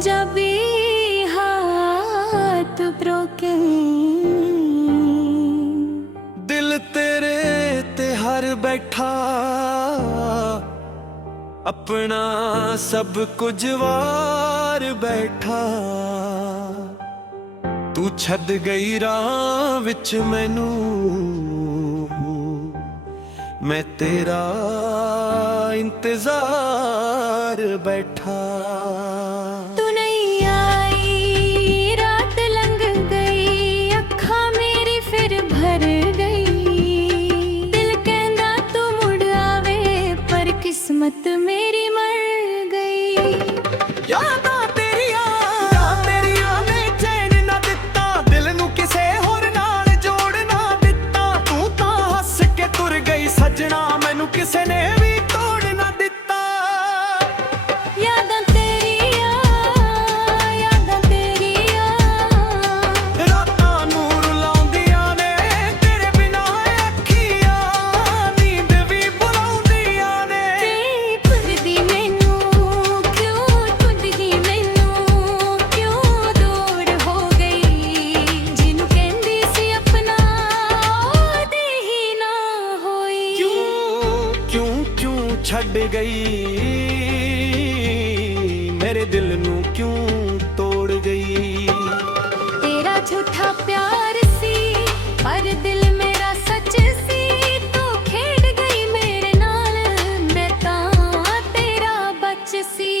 पंजाबी हाथ broken। दिल तेरे ते हर बैठा अपना सब कुछ वार बैठा। तू छद गई राह विच मैनू, मैं तेरा इंतजार बैठा। तू नहीं आई रात लंघ गई, अखा मेरी फिर भर गई। दिल कहंदा तू मुड़ आवे, पर किस्मत मेरी मर गई। यादां तेरियां ने चैन ना दिता, दिल नू किसे होर नाल जोड़ ना दिता। तू तां हस के तुर गई सजना, मैनू किसे ने भी तोड़ ना दिता। यादां तेरियां रातां नू रुलाउंदियां ने तेरे बिना अखियां, नींद भी बुलाउंदियां ने। पुरदी मैनू क्यों, पुरदी मैनू क्यों दूर हो गई। जिन्नू कहंदी सी अपना ओहदे ही ना होई। क्यों क्यों छड़ गई, मेरे दिल नू क्यों तोड़ गई। तेरा झूठा प्यार सी पर दिल मेरा सच सी। तू खेड गई मेरे नाल, मैं तां तेरा बच सी।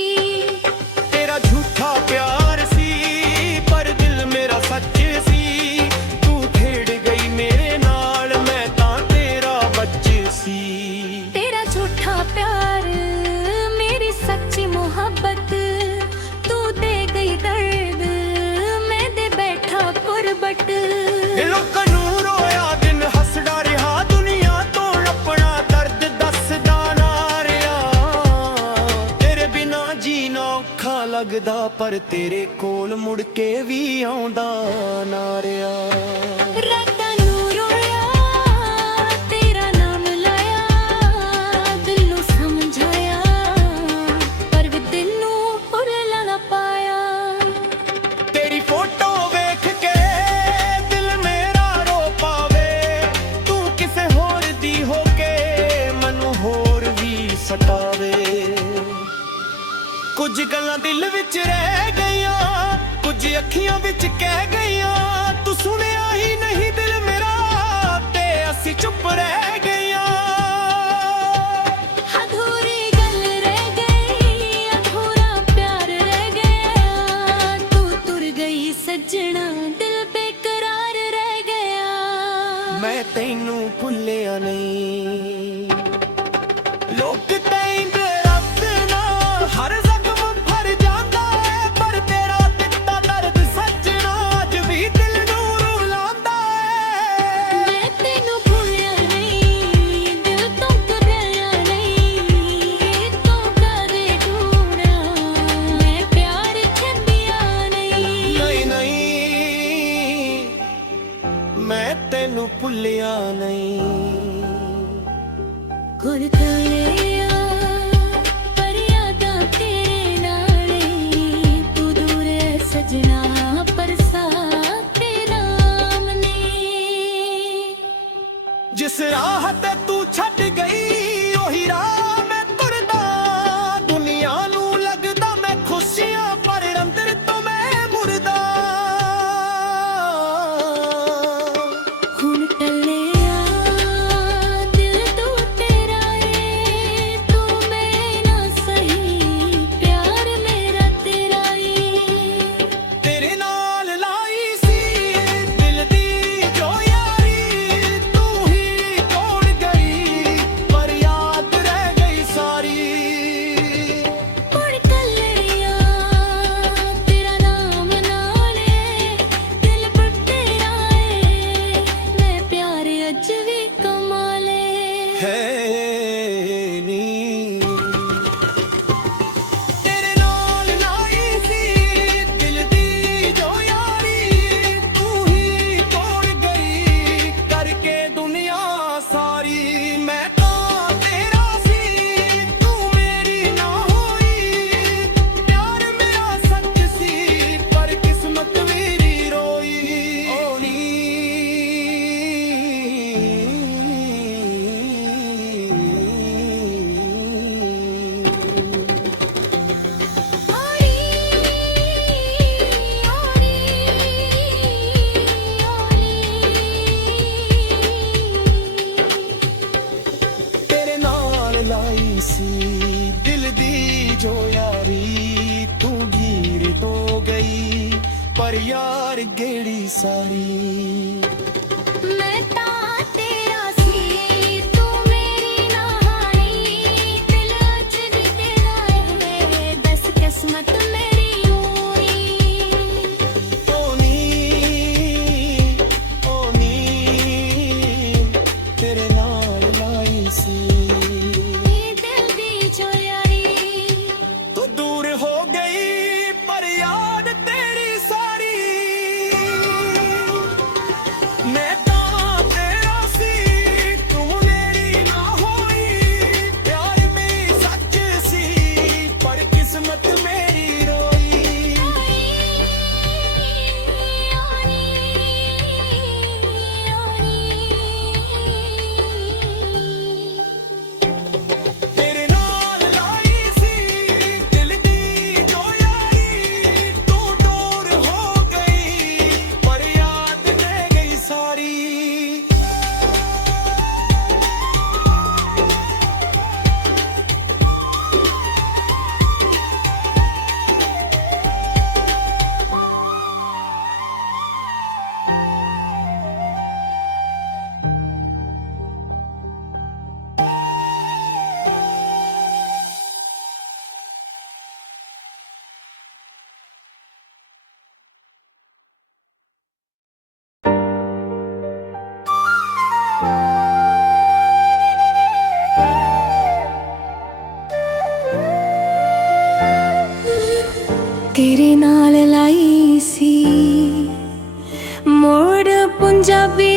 तेरा झूठा प्यार सी पर दिल मेरा सच सी। तू खेड़ गई मेरे नाल, मैं तां तेरा बच सी। तेरा झूठा प्यार मेरी सच्ची मोहब्बत, तू दे गई दर्द मैं दे बैठा कुर्बत। लोकां नू रोया दिन हसदा रहा, दुनिया तो अपना दर्द दसदा ना रहा। तेरे बिना जीना औखा लगदा, पर तेरे कोल मुड़ के भी आउंदा ना रहा। रातां नू रोया तेरा नाम लाया, दिल नू समझाया पर भी दिल नू उरला ना पाया। तेरी फोटो वेख के दिल मेरा रो पावे, तू किसे होर दी हो के मैनू होर भी सतावे। कुछ गल्लां दिल विच रह गईयां, कुछ अखियां विच कह गईयां। तू सुनिया ही नहीं दिल मेरा, ते असी चुप रह गईयां। अधूरी गल रह गई, अधूरा प्यार रह गया। तू तुर गई सजना, दिल बेकरार रह गया। मैं तैनू भुल्लिया नहीं, लोग कहंदे रब ना हर जख्म भर जांदा है, पर तेरा दित्ता दर्द सजना अज भी दिल नू रुलांदा है। मैं तेनू भुलिया नहीं, दिल तो कदया नहीं। तू करे ढूंढा, मैं प्यार छड्डिया नहीं। नहीं नहीं, मैं तैनू भुल्लिया नहीं। खुद कलिया पर यादां तेरे नाल, तू दूर है सजना पर साथ तेरा नाम ने। जिस राह ते तू छड़ गई ओही राह मैं तुरदा। दुनिया नू लगदा मैं खुशियां, पर अंदर तो मैं मुरदा। हुण टलिया ਪਰ ਯਾਰ ਗੇੜੀ ਸਾਰੀ। ਮੈਂ ਤਾਂ ਤੇਰਾ ਸੀ ਤੂੰ ਮੇਰੀ ਨਹਾਣੀ, ਦਿਲ ਅੱਜ ਵੀ ਤੇਰਾ ਏ ਬਸ ਕਿਸਮਤ ਮੇਰੀ ਹੋਈ। ਓ ਨੀ ਤੇਰੇ ਨਾਲ ਲਾਈ ਸੀ ਦਿਲ ਦੀ ਜੋ ਯਾਰੀ, ਤੂੰ ਦੂਰ ਹੋ ਗਈ ਪਰ ਯਾਦ ਤੇਰੀ ਸਾਰੀ। ਮੈਂ ਤਾਂ ਤੇਰਾ ਸੀ ਤੂੰ ਮੇਰੀ ਨਾ ਹੋਈ, ਪਿਆਰ ਮੇਰੀ ਸੱਚ ਸੀ ਪਰ ਕਿਸਮਤ ਮੇਰੀ ਰੋਈ। ਤੇਰੇ ਨਾਲ ਲਾਈ ਸੀ ਦਿਲ ਦੀ ਜੋ ਯਾਰੀ, ਤੂੰ ਦੂਰ ਹੋ ਗਈ ਪਰ ਯਾਦ ਰਹਿ ਗਈ ਸਾਰੀ। ਤੇਰੇ ਨਾਲ ਲਾਈ ਸੀ ਮੋੜ ਪੰਜਾਬੀ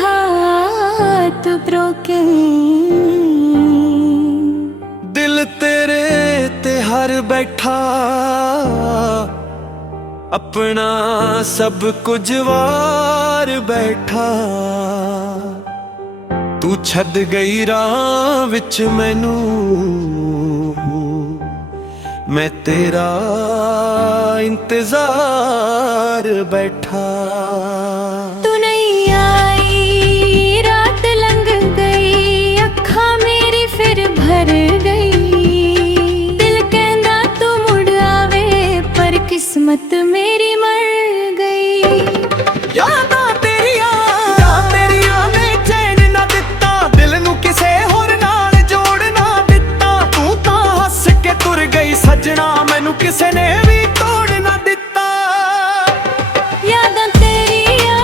ਹਾਰਟ ਬ੍ਰੋਕਨ। ਦਿਲ ਤੇਰੇ ਤੇ ਹਰ ਬੈਠਾ, ਆਪਣਾ ਸਭ ਕੁਝ ਵਾਰ ਬੈਠਾ। ਤੂੰ ਛੱਡ ਗਈ ਰਾਹ ਵਿੱਚ ਮੈਨੂੰ, ਮੈਂ ਤੇਰਾ ਇੰਤਜ਼ਾਰ ਬੈਠਾ। ਤੂੰ ਨਹੀਂ ਆਈ ਰਾਤ ਲੰਘ ਗਈ, ਅੱਖਾਂ ਮੇਰੀ ਫਿਰ ਭਰ ਗਈ। ਦਿਲ ਕਹਿੰਦਾ ਤੂੰ ਮੁੜ ਆਵੇ ਪਰ ਕਿਸਮਤ ਮੇਰੀ ਮਰ ਗਈ। ਯਾਦਾਂ ਤੇਰੀਆਂ ਨੇ ਚੈਨ ਨਾ ਦਿੱਤਾ, ਦਿਲ ਨੂੰ ਕਿਸੇ ਹੋਰ ਨਾਲ ਜੋੜ ਨਾ ਦਿੱਤਾ। ਤੂੰ ਤਾਂ ਹੱਸ ਕੇ ਤੁਰ ਗਈ ਸੱਜਣਾ, ਮੈਨੂੰ ਕਿਸੇ ਨੇ ਵੀ ਤੋੜ ਨਾ ਦਿੱਤਾ। ਯਾਦਾਂ ਤੇਰੀਆਂ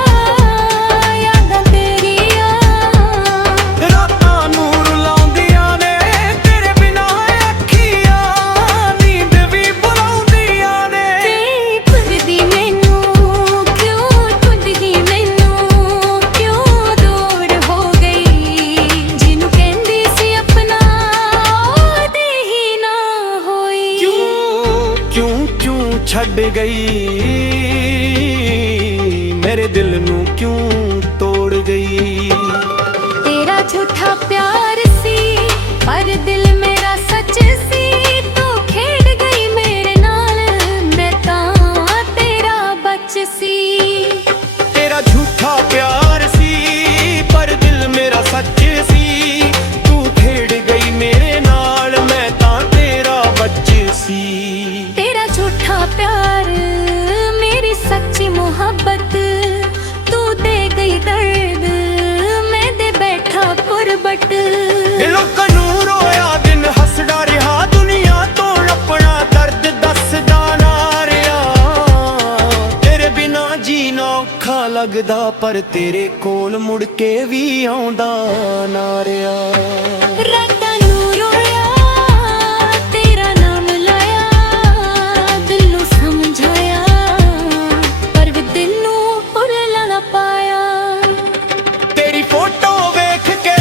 ਰਾਤਾਂ ਨੂੰ ਰੁਲਾਉਂਦੀਆਂ ਨੇ ਤੇਰੇ ਬਿਨਾਂ ਅੱਖੀਆਂ, ਨੀਂਦ ਵੀ ਬੁਲਾਉਂਦੀਆਂ ਨੇ। ਭੁੱਲਦੀ ਮੈਨੂੰ ਕਿਉਂ, ਭੁੱਲਦੀ ਮੈਨੂੰ ਕਿਉਂ ਦੂਰ ਹੋ ਗਈ। ਜਿਹਨੂੰ ਕਹਿੰਦੀ ਸੀ ਆਪਣਾ ਉਹਦੇ ਹੀ ਨਾ ਹੋਈ। ਕਿਉਂ ਛੱਡ ਗਈ, ਮੇਰੇ ਦਿਲ ਨੂੰ ਕਿਉਂ ਤੋੜ ਗਈ। ਤੇਰਾ ਝੂਠਾ ਪਿਆਰ ਸੀ ਪਰ ਦਿਲ ਮੇਰਾ ਸੱਚ ਸੀ। ਤੂੰ ਖੇਡ ਗਈ ਮੇਰੇ ਨਾਲ, ਮੈਂ ਤਾਂ ਤੇਰਾ ਬੱਚ ਸੀ। ਤੇਰਾ ਝੂਠਾ ਪਿਆਰ ਸੀ ਪਰ ਦਿਲ ਮੇਰਾ ਸੱਚ ਸੀ। ਤੂੰ ਖੇਡ ਗਈ ਮੇਰੇ ਨਾਲ, ਮੈਂ ਤਾਂ ਤੇਰਾ ਬੱਚ ਸੀ। ਤੇਰਾ ਝੂਠਾ ਪਿਆਰ ਮੇਰੀ ਸੱਚੀ ਮੁਹੱਬਤ, ਤੂੰ ਦੇ ਗਈ ਦਰਦ ਮੈਂ ਦੇ ਬੈਠਾ ਪੁਰਬਟ। ਲੋਕਾਂ ਨੂੰ ਰੋਇਆ ਦਿਨ ਹੱਸਦਾ ਰਿਹਾ, ਦੁਨੀਆ ਤੋਂ ਆਪਣਾ ਦਰਦ ਦੱਸਦਾ ਨਾ ਰਿਹਾ। ਤੇਰੇ ਬਿਨਾ ਜੀਣਾ ਔਖਾ ਲੱਗਦਾ ਪਰ ਤੇਰੇ ਕੋਲ ਮੁੜ ਕੇ ਵੀ ਆਉਂਦਾ ਨਾ ਰਿਹਾ। ਰਾਤਾਂ ਨੂੰ ਰੋਇਆ ਤੇਰਾ ਨਾਮ ਲਾਇਆ, ਦਿਲ ਨੂੰ ਸਮਝਾਇਆ ਪਰ ਵੀ ਦਿਲ ਨੂੰ ਭੁੱਲ ਨਾ ਪਾਇਆ। ਤੇਰੀ ਫੋਟੋ ਵੇਖ ਕੇ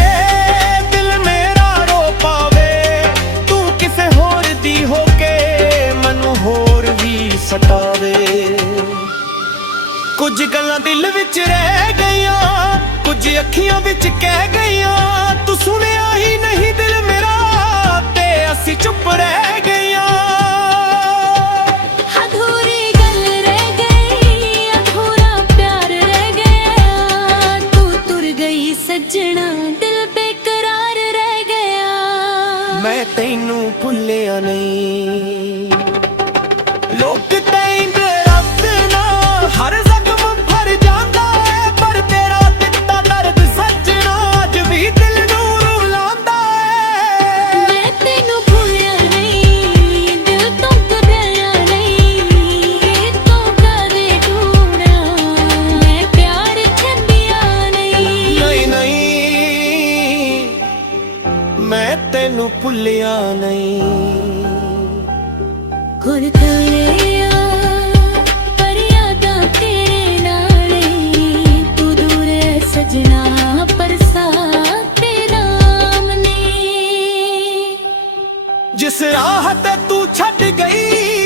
ਦਿਲ ਮੇਰਾ ਰੋ ਪਾਵੇ, ਤੂੰ ਕਿਸੇ ਹੋਰ ਦੀ ਹੋ ਕੇ ਮੈਨੂੰ ਹੋਰ ਵੀ ਸਤਾਵੇ। ਕੁਝ ਗੱਲਾਂ ਦਿਲ ਵਿੱਚ ਰਹਿ ਗਈਆਂ, ਕੁਝ ਅੱਖੀਆਂ ਵਿੱਚ ਕਹਿ ਗਈਆਂ। ਤੂੰ ਸੁਣਿਆ ਹੀ ਨਹੀਂ ਦਿਲ ਮੇਰਾ ਤੇ ਅਸੀਂ ਚੁੱਪ ਰਹਿ ਗਈਆਂ। ਅਧੂਰੀ ਗੱਲ ਰਹਿ ਗਈ, ਅਧੂਰਾ ਪਿਆਰ ਰਹਿ ਗਿਆ। ਤੂੰ ਤੁਰ ਗਈ ਸੱਜਣਾ, ਦਿਲ ਬੇਕਰਾਰ ਰਹਿ ਗਿਆ। ਮੈਂ ਤੈਨੂੰ ਭੁੱਲਿਆ ਨਹੀਂ, ਲੋਕ ਤੈਨੂੰ ਰੱਬ ਨਾ ਭੁੱਲਿਆ ਨਹੀਂ। ਹੁਣ ਕੱਲਿਆ ਪਰ ਯਾਦਾਂ ਤੇਰੇ ਨਾਲ ਈ, ਤੂੰ ਦੂਰ ਹੈ ਸਜਣਾ ਪਰ ਸਾਥ ਤੇਰਾ ਨਾਮ ਨੇ। ਜਿਸ ਰਾਹ ਤੇ ਤੂੰ ਛੱਡ ਗਈ